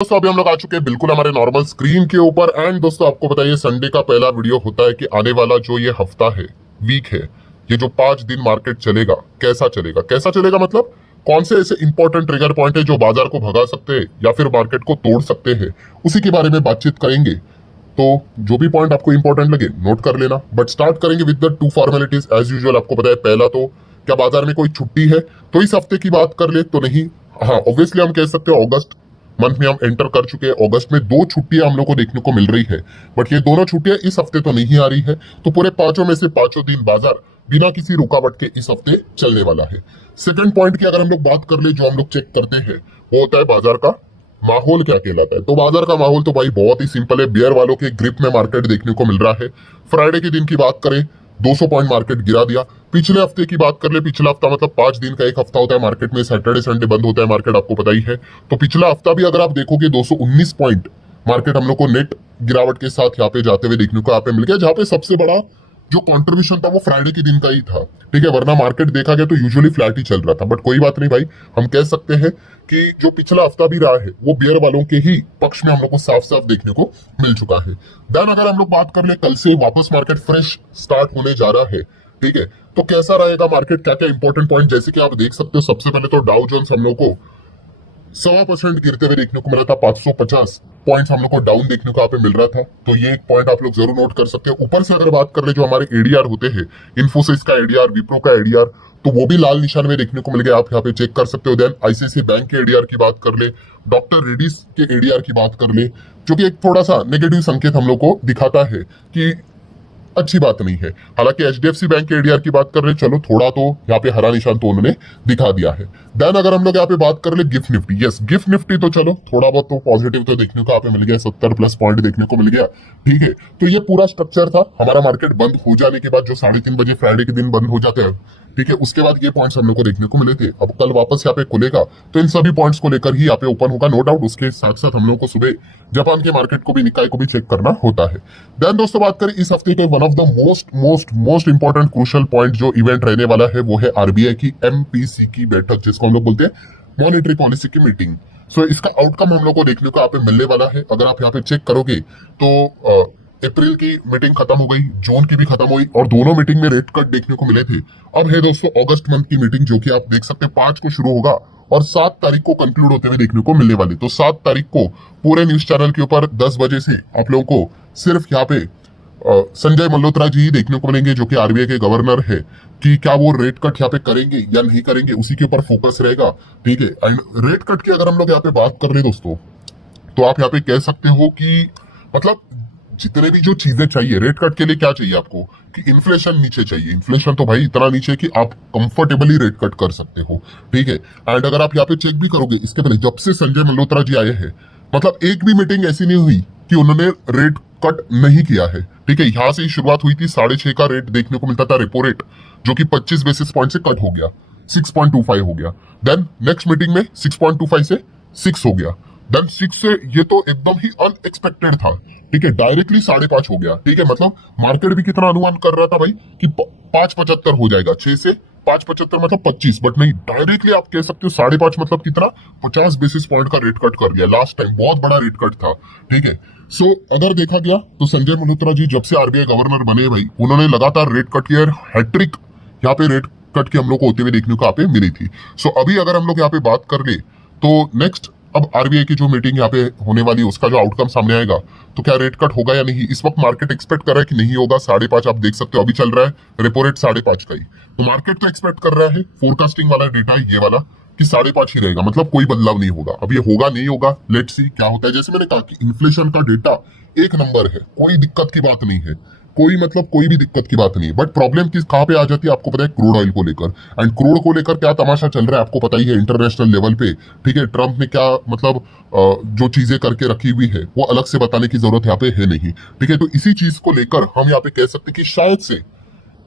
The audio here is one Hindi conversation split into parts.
दोस्तों अभी हम लोग आ चुके हैं बिल्कुल हमारे नॉर्मल स्क्रीन के ऊपर। एंड दोस्तों आपको बताइए संडे का पहला वीडियो होता है कि आने वाला जो ये हफ्ता है, वीक है, ये जो 5 दिन मार्केट चलेगा कैसा चलेगा मतलब कौन से ऐसे इंपॉर्टेंट ट्रिगर पॉइंट है जो बाजार को भगा सकते हैं या फिर मार्केट को तोड़ सकते हैं, उसी के बारे में बातचीत करेंगे। तो जो भी पॉइंट आपको इंपॉर्टेंट लगे नोट कर लेना, बट स्टार्ट करेंगे with the two formalities as usual. आपको पता है पहला तो क्या बाजार में कोई छुट्टी है तो इस हफ्ते की बात कर ले तो नहीं। हाँ ऑब्वियसली हम कह सकते हैं अगस्त मंथ में हम एंटर कर चुके हैं। अगस्त में 2 छुट्टियां हम लोग को देखने को मिल रही है, बट ये दोनों छुट्टियां इस हफ्ते तो नहीं आ रही है। तो पूरे 5 में से 5 दिन बाजार बिना किसी रुकावट के इस हफ्ते चलने वाला है। सेकंड पॉइंट की अगर हम लोग बात कर ले, जो हम लोग चेक करते हैं वो होता है बाजार का माहौल क्या कहलाता है। तो बाजार का माहौल तो भाई बहुत ही सिंपल है, बियर वालों के ग्रिप में मार्केट देखने को मिल रहा है। फ्राइडे के दिन की बात करें 200 पॉइंट मार्केट गिरा दिया। पिछले हफ्ते की बात कर ले, पिछला हफ्ता मतलब 5 दिन का एक हफ्ता होता है मार्केट में, सैटरडे संडे बंद होता है मार्केट, आपको पता ही है। तो पिछला हफ्ता भी अगर आप देखोगे 219 पॉइंट मार्केट हम लोग को नेट गिरावट के साथ यहाँ पे जाते हुए देखने को यहाँ पे मिल गया, जहां पे सबसे बड़ा जो कंट्रीब्यूशन था वो फ्राइडे के दिन का ही था। ठीक है, वरना मार्केट देखा गया तो यूजुअली फ्लैट ही चल रहा था। बट कोई बात नहीं भाई, हम कह सकते हैं कि जो पिछला हफ्ता भी रहा है वो बियर वालों के ही पक्ष में हम लोग को साफ साफ देखने को मिल चुका है। देन अगर हम लोग बात कर ले, कल से वापस मार्केट फ्रेश स्टार्ट होने जा रहा है। ठीक है, तो कैसा रहेगा मार्केट, क्या क्या इंपॉर्टेंट पॉइंट, जैसे कि आप देख सकते हो सबसे पहले तो डाउ जोन्स हम लोग को 1.25% गिरते हुए देखने को मिला था। 550 पॉइंट्स हम लोग को डाउन देखने को यहाँ पे मिल रहा था। तो ये एक पॉइंट आप लोग जरूर नोट कर सकते हैं। ऊपर से अगर बात कर ले, जो हमारे एडीआर होते हैं, इन्फोसिस का एडीआर, विप्रो का एडीआर, तो वो भी लाल निशान में देखने को मिल गया, आप यहाँ पे चेक कर सकते हो। देन आईसीआईसीआई बैंक के एडीआर की बात कर ले, डॉक्टर रेड्डीज के एडीआर की बात कर ले, जो कि एक थोड़ा सा नेगेटिव संकेत हम लोग को दिखाता है कि अच्छी बात नहीं है। हालांकि एचडीएफसी बैंक के एडीआर की बात कर रहे, चलो थोड़ा तो यहाँ पे हरा निशान तो उन्होंने दिखा दिया है। देन अगर हम लोग यहाँ पे बात कर ले gift Nifty, yes gift Nifty तो चलो थोड़ा बहुत तो पॉजिटिव तो देखने को यहाँ पे मिल गया, 70+ पॉइंट देखने को मिल गया। ठीक है, तो ये पूरा स्ट्रक्चर था हमारा मार्केट बंद हो जाने के बाद, जो 3:30 बजे फ्राइडे के दिन बंद हो जाते हैं। ठीक है, उसके बाद ये पॉइंट्स हम लोग को देखने को मिले थे। अब कल वापस यहाँ पे खुलेगा तो इन सभी पॉइंट्स को लेकर ही यहाँ पे ओपन होगा, नो डाउट। उसके साथ साथ हम लोग को सुबह जापान के मार्केट को भी, निकाय को भी चेक करना होता है। देन दोस्तों बात करें इस हफ्ते के one of the most important crucial point जो इवेंट रहने वाला है, वो है आरबीआई की एमपीसी की बैठक, जिसको हम लोग बोलते हैं मॉनेटरी पॉलिसी की मीटिंग। सो इसका आउटकम हम लोग को देखने को यहाँ पे मिलने वाला है। अगर आप यहाँ पे चेक करोगे तो अप्रैल की मीटिंग खत्म हो गई, जून की भी खत्म हुई, और दोनों मीटिंग में रेट कट देखने को मिले थे। अब है दोस्तों अगस्त मंथ की मीटिंग, जो कि आप देख सकते हैं 5 को शुरू होगा और 7 तारीख को कंक्लूड होते हुए देखने को मिलने वाली। तो 7 तारीख को पूरे न्यूज चैनल के ऊपर 10 बजे से आप लोगों को सिर्फ यहाँ पे संजय मल्होत्रा जी ही देखने को मिलेंगे, जो कि आरबीआई के गवर्नर है, कि क्या वो रेट कट यहाँ पे करेंगे या नहीं करेंगे, उसी के ऊपर फोकस रहेगा। ठीक है, एंड रेट कट की अगर हम लोग यहाँ पे बात कर रहे हैं दोस्तों, तो आप यहाँ पे कह सकते हो कि मतलब जितने भी जो चीजें चाहिए रेट कट के लिए, क्या चाहिए आपको कि इन्फ्लेशन नीचे चाहिए। इन्फ्लेशन तो भाई इतना नीचे कि आप कंफर्टेबली रेट कट कर सकते हो। ठीक है, एंड अगर आप यहाँ पे चेक भी करोगे, इसके पहले जब से संजय मल्होत्रा जी आए हैं, मतलब एक भी मीटिंग ऐसी नहीं हुई कि उन्होंने रेट कट नहीं किया है। ठीक है, यहां से ही शुरुआत हुई थी, 6.5 का रेट देखने को मिलता था रेपो रेट, जो कि 25 बेसिस पॉइंट से कट हो गया, 6.25 हो गया। देन नेक्स्ट मीटिंग में 6.25 से 6 हो गया। देन 6 से ये तो एकदम ही अनएक्सपेक्टेड था। ठीक है, डायरेक्टली 5.5 हो गया। ठीक है, मतलब मार्केट भी कितना अनुमान कर रहा था भाई कि 5.75 हो जाएगा, 6 से 5.75 मतलब 25, बट नहीं, डायरेक्टली आप कह सकते हो 5.5 मतलब कितना, 50 बेसिस पॉइंट का रेट कट कर दिया। लास्ट टाइम बहुत बड़ा रेट कट था। ठीक है, सो अगर देखा गया तो संजय मल्होत्रा जी जब से आरबीआई गवर्नर बने भाई, उन्होंने लगातार रेट कट किया, हैट्रिक यहाँ पे रेट कट की हम लोग को होते हुए देखने को यहाँ पे मिली थी। सो अभी अगर हम लोग यहाँ पे बात कर ले तो नेक्स्ट अब आरबीआई की जो मीटिंग यहाँ पे होने वाली है, उसका जो आउटकम सामने आएगा, तो क्या रेट कट होगा या नहीं। इस वक्त मार्केट एक्सपेक्ट कर रहा है कि नहीं होगा, 5.5 आप देख सकते हो अभी चल रहा है रेपो रेट 5.5 का ही। तो मार्केट तो एक्सपेक्ट कर रहा है, फोरकास्टिंग वाला डेटा है ये वाला, कि 5.5 ही रहेगा, मतलब कोई बदलाव नहीं होगा। अब ये होगा नहीं होगा, लेट्स सी क्या होता है। जैसे मैंने कहा कि इन्फ्लेशन का डेटा एक नंबर है, कोई दिक्कत की बात नहीं है, कोई भी दिक्कत की बात नहीं है। बट प्रॉब्लम किस कहां पे आ जाती है, आपको पता है, क्रूड ऑयल को लेकर। एंड क्रूड को लेकर क्या तमाशा चल रहा है आपको पता ही है इंटरनेशनल लेवल पे। ठीक है, ट्रम्प ने क्या मतलब जो चीजें करके रखी हुई है वो अलग से बताने की जरूरत यहाँ पे है नहीं। ठीक है, तो इसी चीज को लेकर हम यहाँ पे कह सकते हैं कि शायद से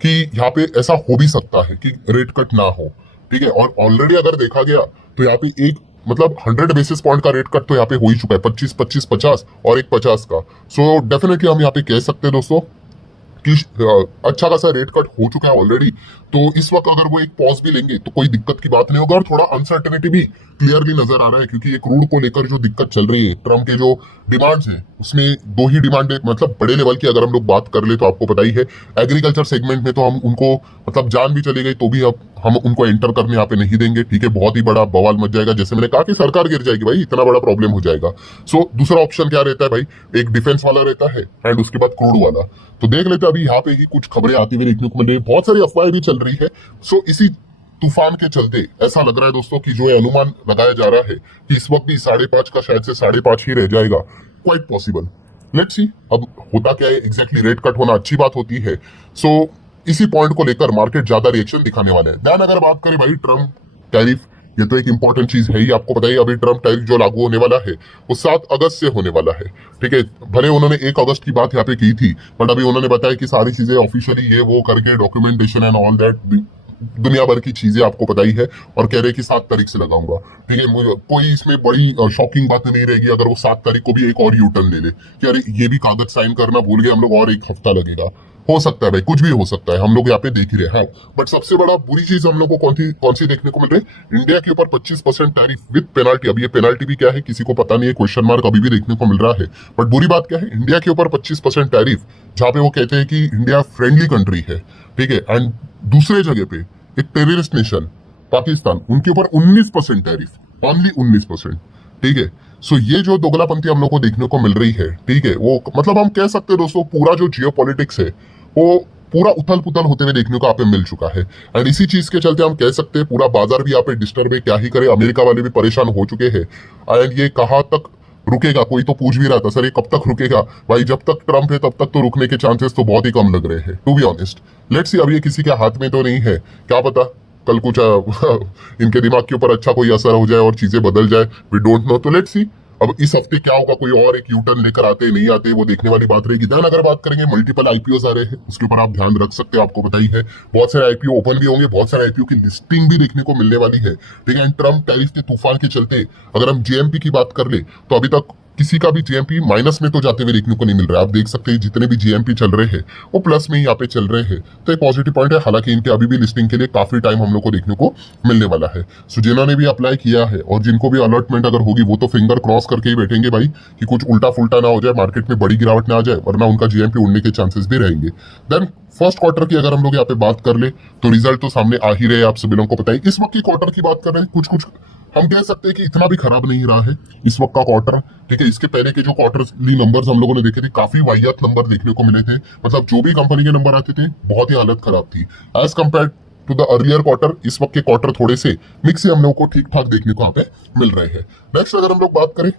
कि यहाँ पे ऐसा हो भी सकता है कि रेट कट ना हो। ठीक है, और ऑलरेडी अगर देखा गया तो यहाँ पे एक मतलब 100 बेसिस पॉइंट का रेट कट तो यहाँ पे हो ही चुका है, 25, 25, 50 और एक 50 का। सो डेफिनेटली हम यहाँ पे कह सकते हैं दोस्तों कि अच्छा खासा रेट कट हो चुका है ऑलरेडी। तो इस वक्त अगर वो एक पॉज भी लेंगे तो कोई दिक्कत की बात नहीं होगा, और थोड़ा अनसर्टेनिटी भी क्लियरली नजर आ रहा है, क्योंकि ये क्रूड को लेकर जो दिक्कत चल रही है, ट्रम्प के जो डिमांड्स हैं उसमें दो ही डिमांड है, मतलब बड़े लेवल की अगर हम लोग बात कर ले तो आपको पता ही है, एग्रीकल्चर सेगमेंट में तो हम उनको मतलब जान भी चली गई तो भी अब हम उनको एंटर करने यहाँ पे नहीं देंगे, ठीक है, बहुत ही बड़ा बवाल मच जाएगा, जैसे मैंने कहा कि सरकार गिर जाएगी भाई, इतना बड़ा प्रॉब्लम हो जाएगा। सो दूसरा ऑप्शन क्या रहता है भाई, एक डिफेंस वाला रहता है एंड उसके बाद क्रूड वाला। तो देख लेते हैं, अभी यहाँ पे ही कुछ खबरें आती हुई देखने को मिल रही है, बहुत सारी अफवाहें भी चल रही है। सो इसी तूफान के चलते ऐसा लग रहा है दोस्तों कि जो ये अनुमान लगाया जा रहा है कि इस वक्त भी 5.5 का शायद से 5.5 ही रह जाएगा, क्वाइट पॉसिबल। लेट्स सी अब होता क्या है एग्जैक्टली। रेट कट होना अच्छी बात होती है। सो इसी पॉइंट को लेकर मार्केट ज्यादा रिएक्शन दिखाने वाले हैं। देन अगर बात करें भाई ट्रम्प टैरिफ, ये तो एक इंपॉर्टेंट चीज है ही, आपको बताइए अभी ट्रम्प टैरिफ जो लागू होने वाला है वो 7 अगस्त से होने वाला है, ठीक है। भले उन्होंने 1 अगस्त की बात यहाँ पे की थी, बट अभी उन्होंने बताया कि सारी चीजें ऑफिशियली ये वो करके डॉक्यूमेंटेशन एंड ऑल दैट दुनिया भर की चीजें आपको पता ही है, और कह रहे कि 7 तारीख से लगाऊंगा, ठीक है। कोई इसमें बड़ी शॉकिंग बात नहीं रहेगी अगर वो 7 तारीख को भी एक और यू टर्न ले ले कि अरे ये भी कागज साइन करना भूल गए हम लोग और 1 हफ्ता लगेगा। हो सकता है भाई, कुछ भी हो सकता है, हम लोग यहाँ पे देख ही रहे हैं। बट सबसे बड़ा बुरी चीज हम लोग को कौन सी देखने को मिल रही है, इंडिया के ऊपर 25% टैरिफ विद पेनाल्टी। अब ये पेनाल्टी भी क्या है किसी को पता नहीं है, क्वेश्चन मार्क अभी भी देखने को मिल रहा है। बट बुरी बात क्या है, इंडिया के ऊपर 25% टैरिफ, जहां पे वो कहते हैं कि इंडिया फ्रेंडली कंट्री है, ठीक है, एंड दूसरे जगह पे एक टेररिस्ट नेशन पाकिस्तान, उनके ऊपर 19% टैरिफ, ओनली 19%, ठीक है। सो ये जो दोगलापंथी हम लोग को देखने को मिल रही है, ठीक है, वो मतलब हम कह सकते हैं दोस्तों पूरा जो जियो पॉलिटिक्स है वो पूरा उथल पुथल होते हुए देखने को यहाँ पे मिल चुका है। एंड इसी चीज के चलते हम कह सकते हैं पूरा बाजार भी यहाँ पे डिस्टर्ब है, क्या ही करे, अमेरिका वाले भी परेशान हो चुके हैं। एंड ये कहाँ तक रुकेगा, कोई तो पूछ भी रहा था सर ये कब तक रुकेगा, भाई जब तक ट्रम्प है तब तक तो रुकने के चांसेस तो बहुत ही कम लग रहे हैं, to be honest. Let's see, अब ये किसी के हाथ में तो नहीं है, क्या पता कल कुछ इनके दिमाग के ऊपर अच्छा कोई असर हो जाए और चीजें बदल जाए, वी डोंट नो। तो लेट्स सी अब इस हफ्ते क्या होगा, कोई और एक यू टर्न लेकर आते नहीं आते वो देखने वाली बात रहेगी। देन अगर बात करेंगे मल्टीपल आईपीओ आ रहे हैं, उसके ऊपर आप ध्यान रख सकते हैं, आपको बताई है बहुत सारे आईपीओ ओपन भी होंगे, बहुत सारे आईपीओ की लिस्टिंग भी देखने को मिलने वाली है, ठीक है। ट्रम्प टैरिफ के तूफान के चलते अगर हम जेएमपी की बात कर ले तो अभी तक किसी का भी जीएमपी माइनस में तो जाते हुए देखने को नहीं मिल रहा है। आप देख सकते हैं जितने भी जीएमपी चल रहे हैं वो प्लस में ही यहाँ पे चल रहे हैं, तो एक पॉजिटिव पॉइंट है। हालांकि इनके अभी भी लिस्टिंग के लिए काफी टाइम हम लोग को देखने को मिलने वाला है। सो जिन्होंने भी अप्लाई किया है और जिनको भी अलॉटमेंट अगर होगी वो तो फिंगर क्रॉस करके ही बैठेंगे भाई कि कुछ उल्टा फुल्टा ना हो जाए, मार्केट में बड़ी गिरावट ना आ जाए, वरना उनका जीएमपी उड़ने के चांसेस भी रहेंगे। देन फर्स्ट क्वार्टर की अगर हम लोग यहाँ पे बात कर ले तो रिजल्ट तो सामने आ ही रहे, आप सभी लोगों को पता है। इस वक्त की क्वार्टर की बात कर रहे हैं, कुछ हम कह सकते हैं कि इतना भी खराब नहीं रहा है इस वक्त का क्वार्टर, ठीक है। इसके पहले के जो क्वार्टरली नंबर्स हम लोगों ने देखे थे काफी वाहियात नंबर देखने को मिले थे, मतलब जो भी कंपनी के नंबर आते थे बहुत ही हालत खराब थी as compare to the earlier quarter. इस वक्त के क्वार्टर थोड़े से मिक्स से हम लोगों को ठीक ठाक देखने को यहाँ पे मिल रहे हैं। नेक्स्ट अगर हम लोग बात करें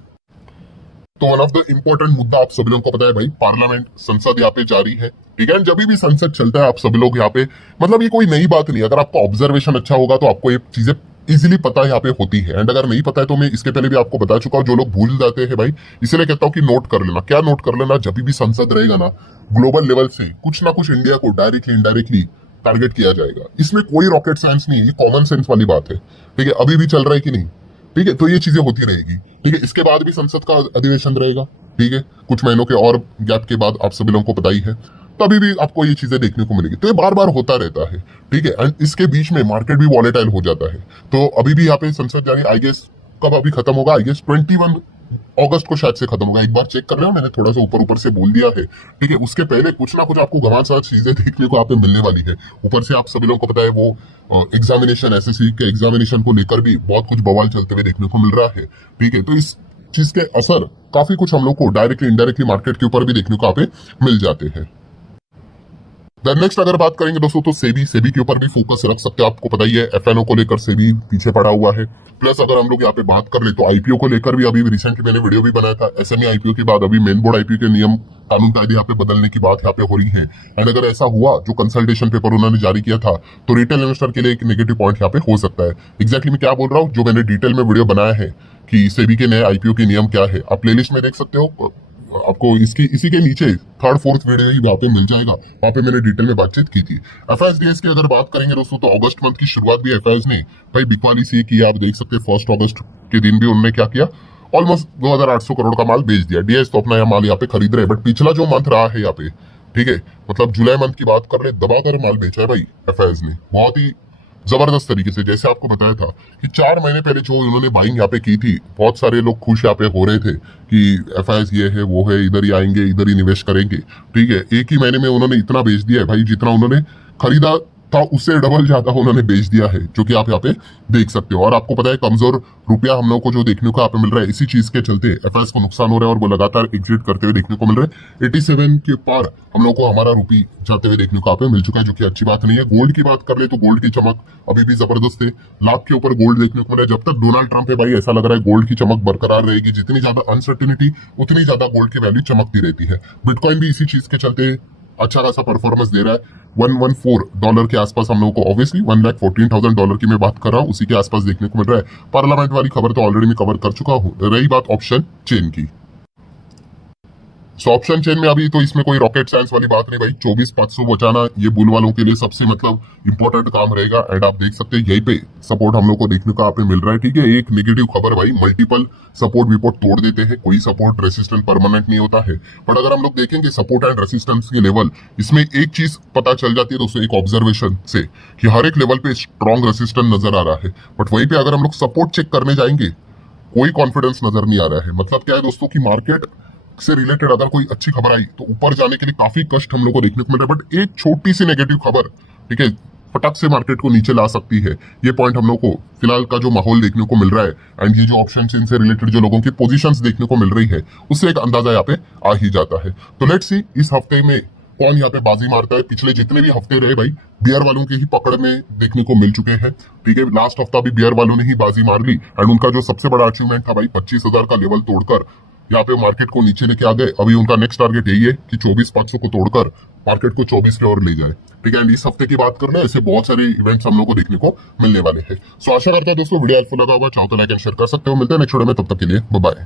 तो वन ऑफ द इम्पोर्टेंट मुद्दा आप सभी लोगों को पता है भाई, पार्लियामेंट संसद यहाँ पे जारी है, ठीक है। जब भी संसद चलता है आप सभी लोग यहाँ पे, मतलब ये कोई नई बात नहीं, अगर आपका ऑब्जर्वेशन अच्छा होगा तो आपको ये चीजें इजीली पता यहाँ पे होती है। एंड अगर नहीं पता है तो मैं इसके पहले भी आपको बता चुका हूँ, जो लोग भूल जाते हैं भाई, इसलिए कहता हूँ कि नोट कर लेना। क्या नोट कर लेना, जब भी संसद रहेगा ना ग्लोबल लेवल से कुछ ना कुछ इंडिया को डायरेक्टली इनडायरेक्टली टारगेट किया जाएगा। इसमें कोई रॉकेट साइंस नहीं है, ये कॉमन सेंस वाली बात है, ठीक है। अभी भी चल रहा है कि नहीं, ठीक है, तो ये चीजें होती रहेगी, ठीक है। इसके बाद भी संसद का अधिवेशन रहेगा, ठीक है, कुछ महीनों के और गैप के बाद, आप सभी लोगों को पता ही है, तभी भी आपको ये चीजें देखने को मिलेगी। तो ये बार बार होता रहता है, ठीक है। एंड इसके बीच में मार्केट भी वॉलेटाइल हो जाता है। तो अभी भी यहाँ पे संसद जारी, आई गेस कब अभी खत्म होगा, आई गेस 21 अगस्त को शायद से खत्म होगा। एक बार चेक कर रहे हो, मैंने थोड़ा सा ऊपर ऊपर से बोल दिया है, ठीक है। उसके पहले कुछ ना कुछ आपको घमासान चीजें देखने को यहाँ पे मिलने वाली है। ऊपर से आप सभी लोगों को पता है वो एग्जामिनेशन, एसएससी के एग्जामिनेशन को लेकर भी बहुत कुछ बवाल चलते हुए देखने को मिल रहा है, ठीक है। तो इस चीज के असर काफी कुछ हम लोग को डायरेक्टली इनडायरेक्टली मार्केट के ऊपर भी देखने को यहाँ पे मिल जाते हैं। नेक्स्ट अगर बात करेंगे दोस्तों तो सेबी के ऊपर भी फोकस रख सकते हैं। आपको पता ही है एफएनओ को लेकर सेबी पीछे पड़ा हुआ है। प्लस अगर हम लोग यहाँ पे बात कर ले तो आईपीओ को लेकर भी अभी रिसेंटली मैंने वीडियो भी बनाया था। एसएमई आईपीओ के बाद अभी मेन बोर्ड आईपीओ के नियम कानून कायदे यहाँ पे बदलने की बात यहाँ पे हो रही है। एंड अगर ऐसा हुआ जो कंसल्टेशन पेपर उन्होंने जारी किया था तो रिटेल इन्वेस्टर के लिए एक नेगेटिव पॉइंट यहाँ पे हो सकता है। एग्जैक्टली मैं क्या बोल रहा हूँ, जो मैंने डिटेल में वीडियो बनाया है कि सेबी के नए आईपीओ के नियम क्या है, आप प्लेलिस्ट में देख सकते हो, आपको इसी के नीचे 3rd 4th वीडियो ही वहां पे मिल जाएगा। वहां पे मैंने डिटेल में बातचीत की थी। एफआईएस की अगर बात करेंगे दोस्तों तो अगस्त मंथ की शुरुआत भी एफआईएस ने भाई बिकवाली से की। आप देख सकते हैं 1 अगस्त के दिन भी उन्होंने क्या किया, ऑलमोस्ट 2800 करोड़ का माल बेच दिया। डीएस तो अपना माल यहाँ पे खरीद रहे हैं, बट पिछला जो मंथ रहा है यहाँ पे, ठीक है, मतलब जुलाई मंथ की बात कर रहे, दबाकर माल बेचा है भाई एफआईएस ने, बहुत ही जबरदस्त तरीके से। जैसे आपको बताया था कि 4 महीने पहले जो इन्होंने बाइंग यहाँ पे की थी, बहुत सारे लोग खुश यहाँ पे हो रहे थे कि एफआईएस ये है वो है, इधर ही आएंगे, इधर ही निवेश करेंगे। ठीक है, एक ही महीने में उन्होंने इतना बेच दिया है भाई, जितना उन्होंने खरीदा था उससे डबल ज्यादा उन्होंने बेच दिया है, जो कि आप यहाँ पे देख सकते हो। और आपको पता है कमजोर रुपया हम लोग को जो देखने को यहाँ पे मिल रहा है, इसी चीज के चलते एफआईएस को नुकसान हो रहा है और वो लगातार एग्जिट करते हुए देखने को मिल रहा है। 87 के पार हम लोग को हमारा रुपी जाते हुए देखने को यहाँ पे मिल चुका है, जो कि अच्छी बात नहीं है। गोल्ड की बात कर ले तो गोल्ड की चमक अभी भी जबरदस्त है, लाख के ऊपर गोल्ड देखने को मिल रहा है। जब तक डोनाल्ड ट्रंप है भाई, ऐसा लग रहा है गोल्ड की चमक बरकरार रहेगी। जितनी ज्यादा अनसर्टिनिटी उतनी ज्यादा गोल्ड की वैल्यू चमकती रहती है। बिटकॉइन भी इसी चीज के चलते अच्छा खासा परफॉर्मेंस दे रहा है। $114 के आसपास हम लोगों को, ऑब्वियसली $1,14,000 की मैं बात कर रहा हूँ, उसी के आसपास देखने को मिल रहा है। पार्लियामेंट वाली खबर तो ऑलरेडी मैं कवर कर चुका हूँ। रही बात ऑप्शन चेन की, सो ऑप्शन चेन में अभी तो इसमें कोई रॉकेट साइंस वाली बात नहीं भाई। 24,500 बचाना ये बुल वालों के लिए सबसे मतलब इंपॉर्टेंट काम रहेगा। एंड आप देख सकते हैं यहीं पे सपोर्ट हम लोग को देखने को आप मिल रहा है। ठीक है, एक नेगेटिव खबर भाई, मल्टीपल सपोर्ट विपोर्ट तोड़ देते हैं, कोई सपोर्ट रेसिस्टेंट परमानेंट नहीं होता है। बट अगर हम लोग देखेंगे सपोर्ट एंड रेसिस्टेंस के लेवल, इसमें एक चीज पता चल जाती है दोस्तों, एक ऑब्जर्वेशन से, कि हर एक लेवल पे स्ट्रॉन्ग रेसिस्टेंस नजर आ रहा है। बट वहीं पे अगर हम लोग सपोर्ट चेक करने जाएंगे, कोई कॉन्फिडेंस नजर नहीं आ रहा है। मतलब क्या है दोस्तों की मार्केट से रिलेटेड अगर कोई अच्छी खबर आई तो ऊपर जाने के लिए काफी कष्ट हम लोग को देखने को मिल रहा है। बट एक छोटी सी नेगेटिव खबर, ठीक है, फटक से मार्केट को नीचे ला सकती है। ये पॉइंट हम लोग को फिलहाल का जो माहौल देखने को मिल रहा है, एंड ये जो ऑप्शन इनसे रिलेटेड जो लोगों की पोजीशंस देखने को मिल रही है, उससे एक अंदाजा यहाँ पे आ ही जाता है। तो लेट्स सी इस हफ्ते में कौन यहाँ पे बाजी मारता है। पिछले जितने भी हफ्ते रहे भाई, बियर वालों के ही पकड़ में देखने को मिल चुके हैं। ठीक है, लास्ट हफ्ता भी बियर वालों ने ही बाजी मार ली, एंड उनका जो सबसे बड़ा अचीवमेंट था भाई, 25,000 का लेवल तोड़कर यहाँ पे मार्केट को नीचे लेके आ गए। अभी उनका नेक्स्ट टारगेट यही है कि 24,500 को तोड़कर मार्केट को 24 के ओर ले जाए। ठीक है, एंड इस हफ्ते की बात करना है, ऐसे बहुत सारे इवेंट्स हम लोग को देखने को मिलने वाले हैं। सो आशा करता है दोस्तों वीडियो हेल्पफुल लगा होगा। चाहो तो लाइक एंड शेयर कर सकते हो। मिलते हैं नेक्स्ट वीडियो में, तब तक के लिए बाय बाय।